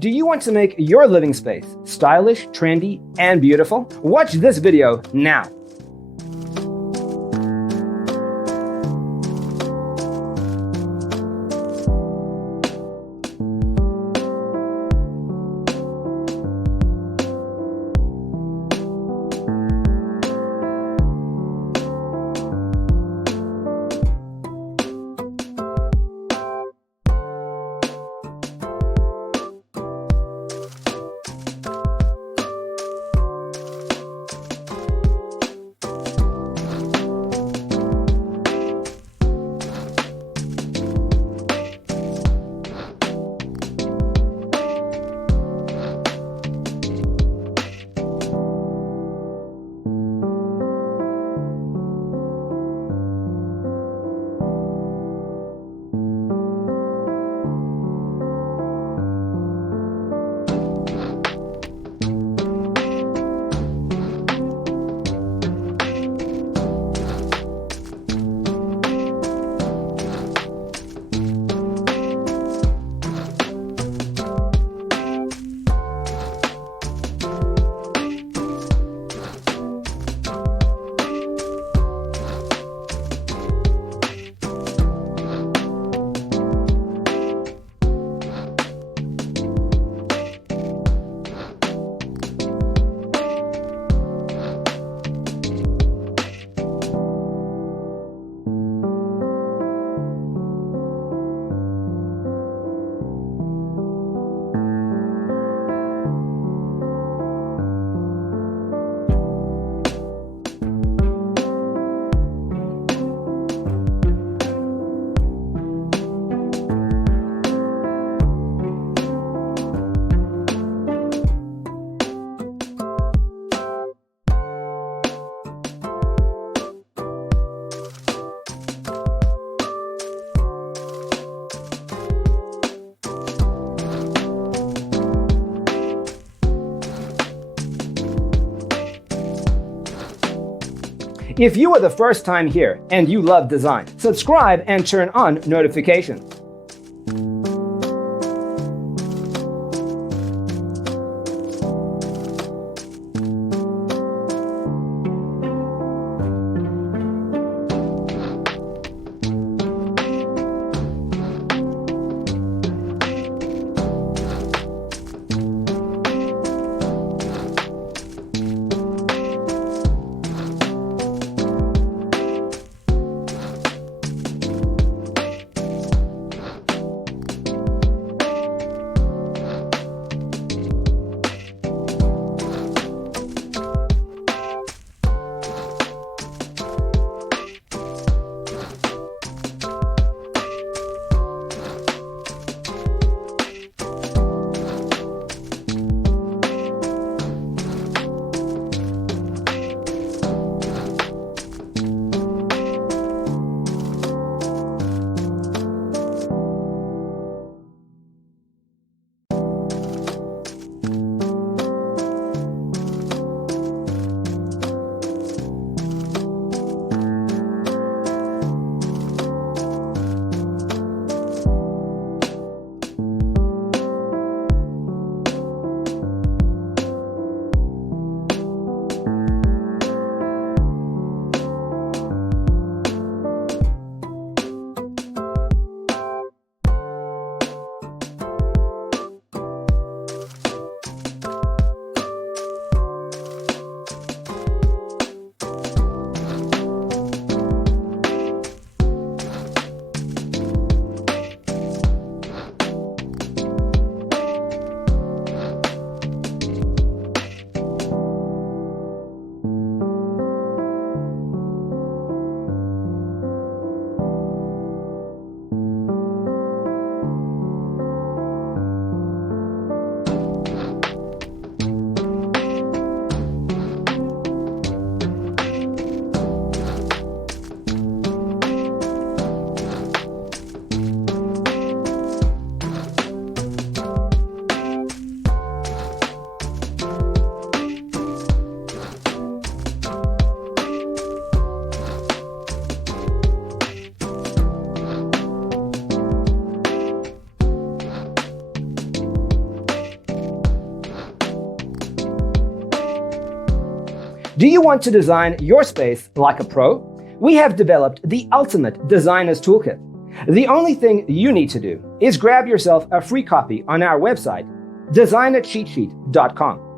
Do you want to make your living space stylish, trendy, and beautiful? Watch this video now. If you are the first time here and you love design, subscribe and turn on notifications. Do you want to design your space like a pro? We have developed the ultimate designer's toolkit. The only thing you need to do is grab yourself a free copy on our website, designercheatsheet.com.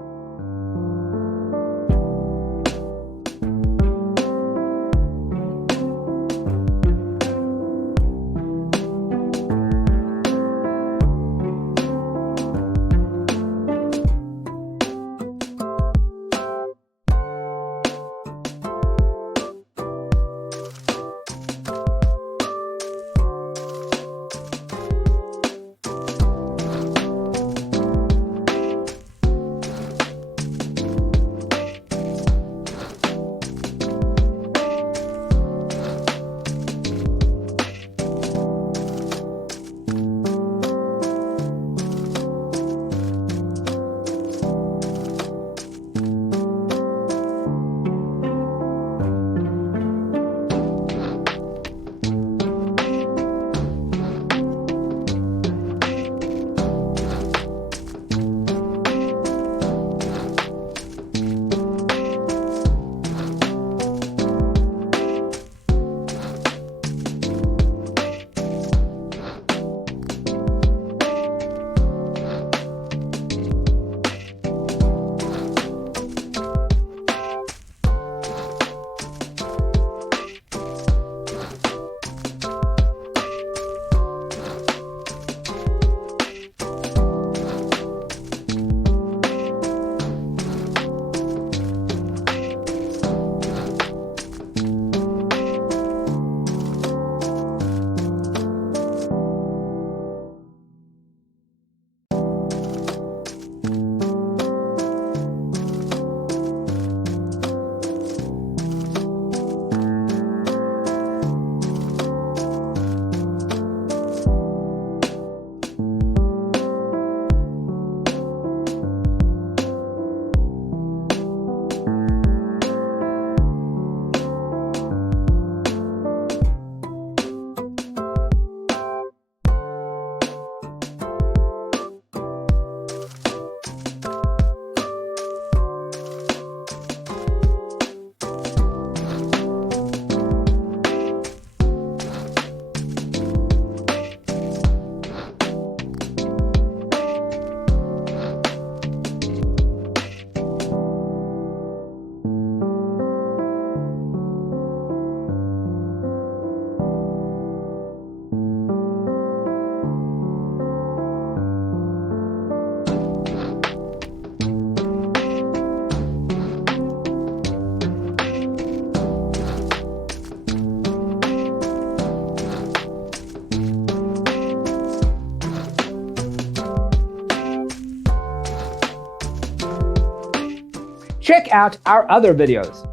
Check out our other videos.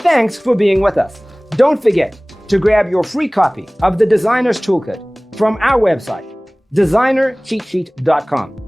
Thanks for being with us. Don't forget to grab your free copy of the Designer's Toolkit from our website, designercheatsheet.com.